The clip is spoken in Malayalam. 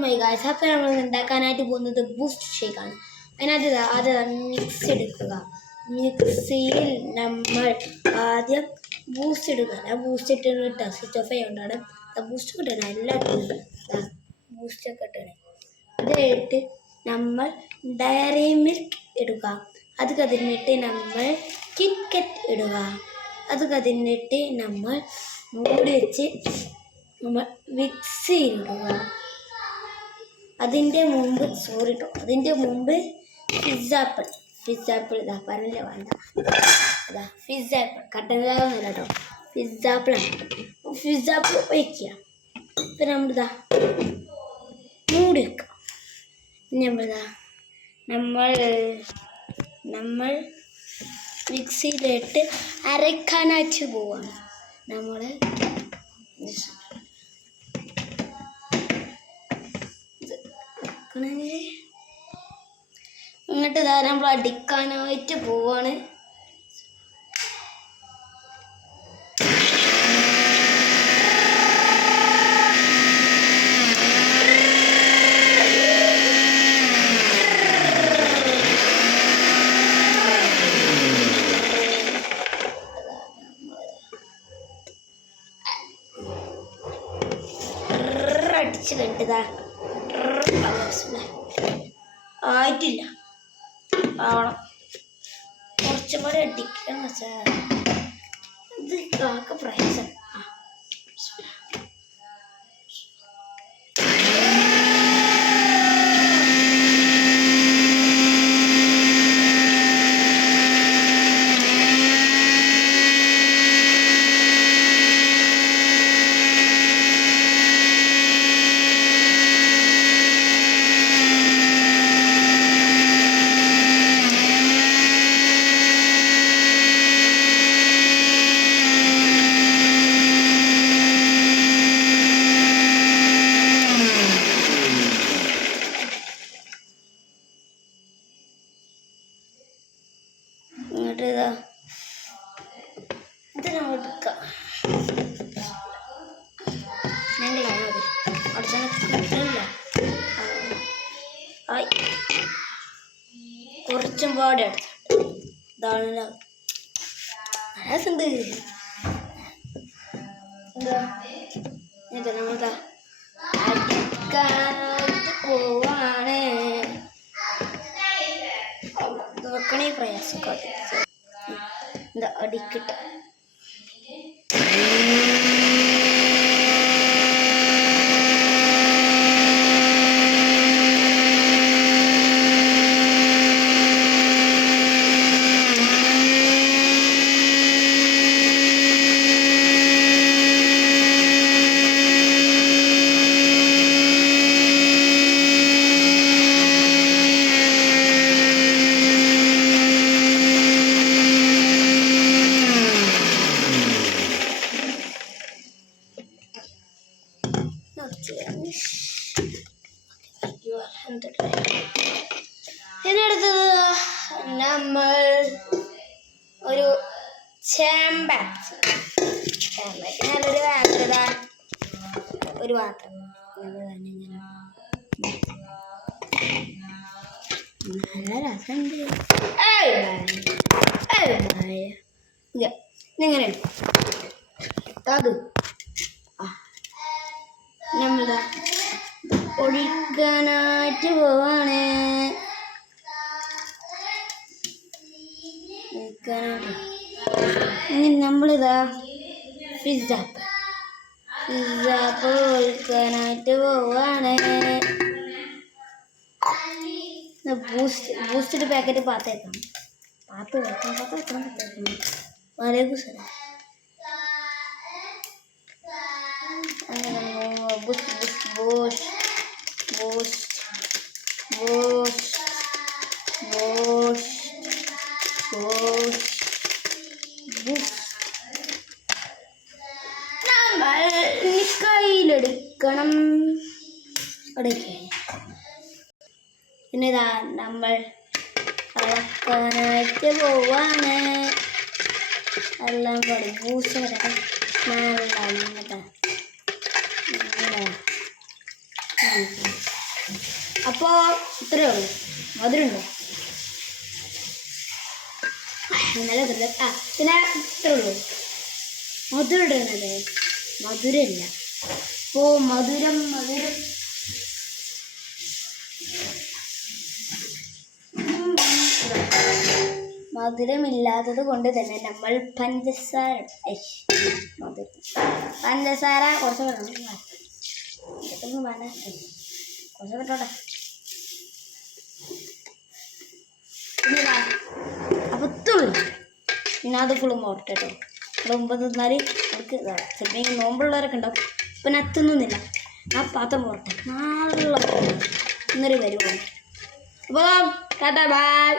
ഗായ്സ് അപ്പോൾ നമ്മൾ ഉണ്ടാക്കാനായിട്ട് പോകുന്നത് ബൂസ്റ്റ് ഷേക്കാണ്. അതിനകത്ത് ആദ്യം മിക്സ് എടുക്കുക. മിക്സിയിൽ നമ്മൾ ആദ്യം ബൂസ്റ്റ് എടുക്കുക. ബൂസ്റ്റ് ഇട്ടിട്ട് സ്വിച്ച് ഓഫ് ചെയ്യുകൊണ്ടാണ് ബൂസ്റ്റ് കിട്ടണം. എല്ലാം ബൂസ്റ്റൊക്കെ ഇട്ടണം. അത് കഴിഞ്ഞിട്ട് നമ്മൾ ഡയറി മിൽക്ക് ഇടുക. അത് കഴിഞ്ഞിട്ട് നമ്മൾ കിറ്റ്കറ്റ് ഇടുക. അത് കഴിഞ്ഞിട്ട് നമ്മൾ മൂടി വെച്ച് നമ്മൾ മിക്സിയിലിടുക. അതിൻ്റെ മുമ്പ് പിസ്സാപ്പിൾ ഇതാ പറഞ്ഞില്ല വേണ്ട, ഇതാ പിസ്സാപ്പിൾ കട്ടനിലാവുന്നില്ല കേട്ടോ, പിസ്സാപ്പിൾ വയ്ക്കുക. ഇപ്പം നമ്മളിതാ മൂടി വെക്കുക. നമ്മൾ മിക്സിയിലിട്ട് അരക്കാനായിട്ട് പോവാണ്. നമ്മൾ എന്നിട്ട് ഇതാ നമ്മൾ അടിക്കാനായിട്ട് പോവാണ്. അടിച്ച് കണ്ടതാ ആയിട്ടില്ല, ആവണം കുറച്ചും കൂടെ അടിക്കണം വെച്ചാൽ ഇത് കാക്ക പ്രയാസം. എന്നിട്ട് ഇതാ ഇത് നമ്മൾ എടുക്കാം. കുറച്ചും പാടെ ഇതാണ് രസമുണ്ട്. എന്താ നമ്മളെന്താ അടിക്കാനായിട്ട് പോവാണ്. വെക്കണേ പ്രയാസം എന്താ അടിക്കട്ടെ. ഇതിനടുത്തത് നമ്മൾ ഒരു ചേമ്പാക്ക് നല്ലൊരു ഒരു പാത്രം നല്ല രസമുണ്ട്. ഇങ്ങനെ അത് നമ്മള് ഒഴിക്കാനായിട്ട് പോവാണ്. ഇനി നമ്മളിതാ പിസ്സാപ്പിൾ ഒഴിക്കാനായിട്ട് പോവാണ്. ബൂസ്റ്റിൻ്റെ പാക്കറ്റ് പാത്തേക്കാം. വളരെ കുശല കയ്യിലെടുക്കണം. പിന്നെ ഇതാ നമ്മൾ അളക്കാനായിട്ട് പോവാണ്. എല്ലാം കൂടി ബൂസ്റ്റ് നല്ല അപ്പോൾ ഇത്രയേ ഉള്ളൂ. മധുരമുണ്ടോ? ഇന്നലെ പിന്നെ ഇത്രയേ ഉള്ളൂ. മധുരം ഇടുന്നത് മധുരമില്ല. അപ്പോൾ മധുരമില്ലാത്തത് കൊണ്ട് തന്നെ നമ്മൾ പഞ്ചസാര കുറച്ച് വേണം. ഇതൊന്നും വേണ്ട, കുറച്ച് കിട്ടോട്ടെ. അപ്പോൾ ഇത്തുള്ളൂ. പിന്നെ അത് ഫുള്ളും പോട്ടെ കേട്ടോ. ഇവിടെ മുമ്പ് തിന്നാൽ നമുക്ക് ചിലപ്പോൾ നോമ്പുള്ളവരൊക്കെ ഉണ്ടാവും. ഇപ്പം ഞാൻ തിന്നുന്നില്ല. ആ പാത്രം പോട്ടെ. നല്ല ഇന്നൊരു വരുവാണ്. അപ്പോൾ ടാറ്റാ ബൈ.